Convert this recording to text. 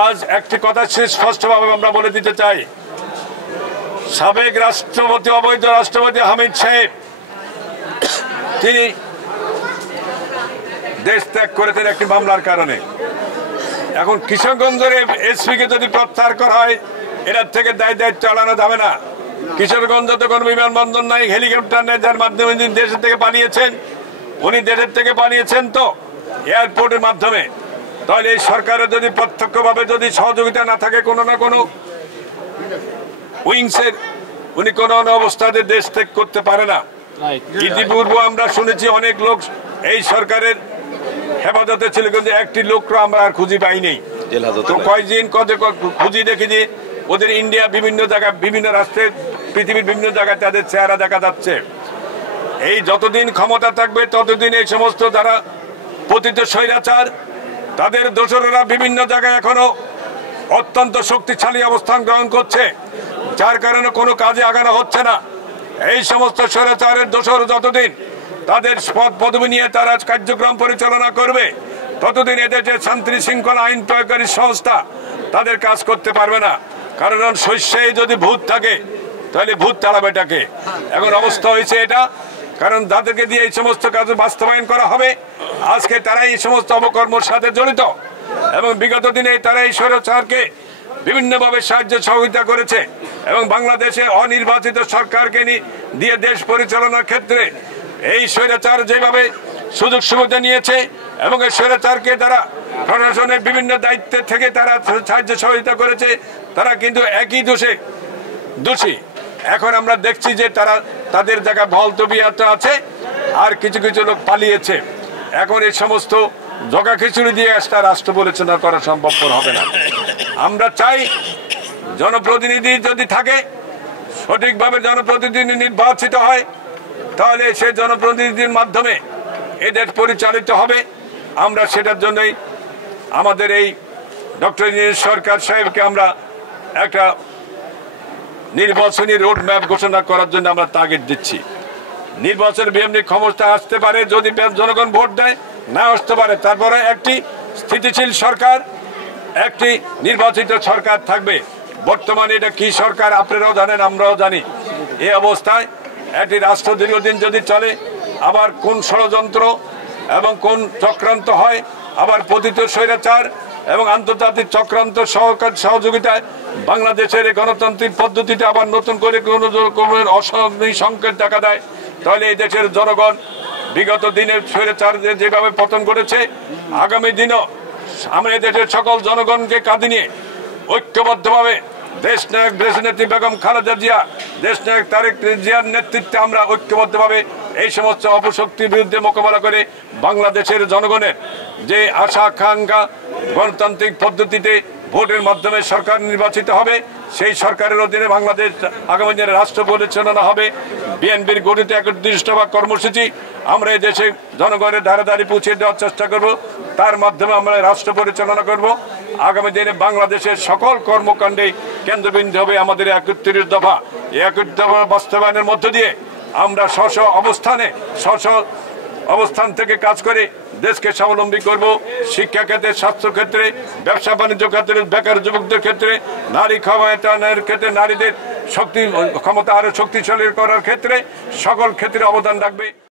আজ একটি কথা স্পষ্টভাবে আমরা বলে দিতে চাই, সাবেক রাষ্ট্রপতি অবৈধ রাষ্ট্রপতি হামিদ সাহেব তিনি দেশ ত্যাগ করেছেন একটি মামলার কারণে। এখন কিশোরগঞ্জের এসপিকে যদি প্রত্যাহার করা হয়, এটার থেকে দায়িত্ব এড়ানো যাবে না। কিশোরগঞ্জে তো কোনো বিমানবন্দর নাই, হেলিকপ্টার নেই, যার মাধ্যমে তিনি দেশের থেকে পালিয়েছেন। উনি দেশের থেকে পালিয়েছেন তো এয়ারপোর্টের মাধ্যমে। তাহলে এই সরকারের যদি প্রত্যক্ষভাবে যদি সহযোগিতা না থাকে কোনো না কোনো উইংসের, উনি কোনো অবস্থাতে দেশ ত্যাগ করতে পারে না। ইতিপূর্বে আমরা শুনেছি অনেক লোক এই সরকারের হেফাজতে ছিল, কিন্তু একটি লোকও আমরা আর খুঁজে পাইনি। তো কয়েকদিন খুঁজি দেখেছি ওদের ইন্ডিয়া বিভিন্ন জায়গায়, বিভিন্ন রাষ্ট্রের, পৃথিবীর বিভিন্ন জায়গায় তাদের চেহারা দেখা যাচ্ছে। এই যতদিন ক্ষমতা থাকবে ততদিন এই সমস্ত যারা পতিত স্বৈরাচার, তাদের দোসরেরা বিভিন্ন জায়গায় এখনো অত্যন্ত শক্তিশালী অবস্থান গ্রহণ করছে, যার কারণে কোনো কাজে আগানো হচ্ছে না। এই সমস্ত স্বৈরাচারের দোসর যতদিন তাদের পদ পদবি নিয়ে তারা কার্যক্রম পরিচালনা করবে, ততদিন এদেশের শান্তি শৃঙ্খলা আইন প্রয়োগকারী সংস্থা তাদের কাজ করতে পারবে না। কারণ শস্যে যদি ভূত থাকে তাহলে ভূত তাড়াবেটাকে। এখন অবস্থা হয়েছে এটা, কারণ তাদেরকে দিয়ে এই সমস্ত কাজ বাস্তবায়ন করা হবে। আজকে তারা এই সমস্ত অপকর্মের সাথে জড়িত এবং বিগত দিনে তারা এই স্বৈরাচারকে বিভিন্নভাবে সাহায্য সহযোগিতা করেছে এবং বাংলাদেশে অনির্বাচিত সরকারকে দিয়ে দেশ পরিচালনার ক্ষেত্রে এই স্বৈরাচার যেভাবে সুযোগ সুবিধা নিয়েছে এবং এই স্বৈরাচারকে তারা প্রশাসনের বিভিন্ন দায়িত্বে থেকে তারা সাহায্য সহযোগিতা করেছে, তারা কিন্তু একই দোষী। এখন আমরা দেখছি যে তারা তাদের জায়গায় ভলতবিয়াত আছে আর কিছু কিছু লোক পালিয়েছে। এখন এই সমস্ত জগা খিচুড়ি দিয়ে একটা রাষ্ট্র পরিচালনা করা সম্ভবপর হবে না। আমরা চাই জনপ্রতিনিধি যদি থাকে, সঠিকভাবে জনপ্রতিনিধি নির্বাচিত হয়, তাহলে সেই জনপ্রতিনিধির মাধ্যমে এদের পরিচালিত হবে। আমরা সেটার জন্যই আমাদের এই ডক্টর ইউনূস সরকার সাহেবকে আমরা একটা নির্বাচনী রোড ম্যাপ ঘোষণা করার জন্য আমরা তাগিদ দিচ্ছি। নির্বাচন বিএমনি ক্ষমতা আসতে পারে, যদি জনগণ ভোট দেয়, না আসতে পারে, তারপরে একটি স্থিতিশীল সরকার, একটি নির্বাচিত সরকার থাকবে। বর্তমানে এটা কি সরকার আপনারাও জানেন, আমরাও জানি। এই অবস্থায় একটি রাষ্ট্র দীর্ঘদিন যদি চলে, আবার কোন ষড়যন্ত্র এবং কোন চক্রান্ত হয়, আবার পতিত স্বৈরাচার এবং আন্তর্জাতিক চক্রান্ত সহযোগিতায় বাংলাদেশের গণতান্ত্রিক পদ্ধতিতে আবার নতুন করে কোনো রকমের অশনি সংকেত দেখা দেয়, তাহলে এই দেশের জনগণ বিগত দিনের স্বৈরাচারদের যেভাবে পতন করেছে, আগামী দিনও আমরা এই দেশের সকল জনগণকে কাঁধে নিয়ে ঐক্যবদ্ধভাবে দেশনায়ক দেশনেত্রী বেগম খালেদা জিয়া, দেশনায়ক তারেক জিয়ার নেতৃত্বে আমরা ঐক্যবদ্ধভাবে এই সমস্ত অপশক্তির বিরুদ্ধে মোকাবেলা করে বাংলাদেশের জনগণের যে আশা আকাঙ্ক্ষা, গণতান্ত্রিক পদ্ধতিতে ভোটের মাধ্যমে সরকার নির্বাচিত হবে, সেই সরকারের অধীনে বাংলাদেশ আগামী দিনে রাষ্ট্র পরিচালনা হবে। বিএনপির গঠিত ৩১ দফা কর্মসূচি আমরা এই দেশে জনগণের ধারে ধারে পৌঁছে দেওয়ার চেষ্টা করব, তার মাধ্যমে আমরা রাষ্ট্র পরিচালনা করব। আগামী দিনে বাংলাদেশের সকল কর্মকাণ্ডে কেন্দ্রবিন্দু হবে আমাদের ৩১ দফা। এই ৩১ দফা বাস্তবায়নের মধ্য দিয়ে আমরা স্ব অবস্থান থেকে কাজ করে দেশকে স্বাবলম্বী করব। শিক্ষা ক্ষেত্রে, স্বাস্থ্য ক্ষেত্রে, ব্যবসা বাণিজ্য ক্ষেত্রে, বেকার যুবকদের ক্ষেত্রে, নারী ক্ষমতায়নের ক্ষেত্রে, নারীদের ক্ষমতা আরো শক্তিশালী করার ক্ষেত্রে সকল ক্ষেত্রে অবদান রাখবে।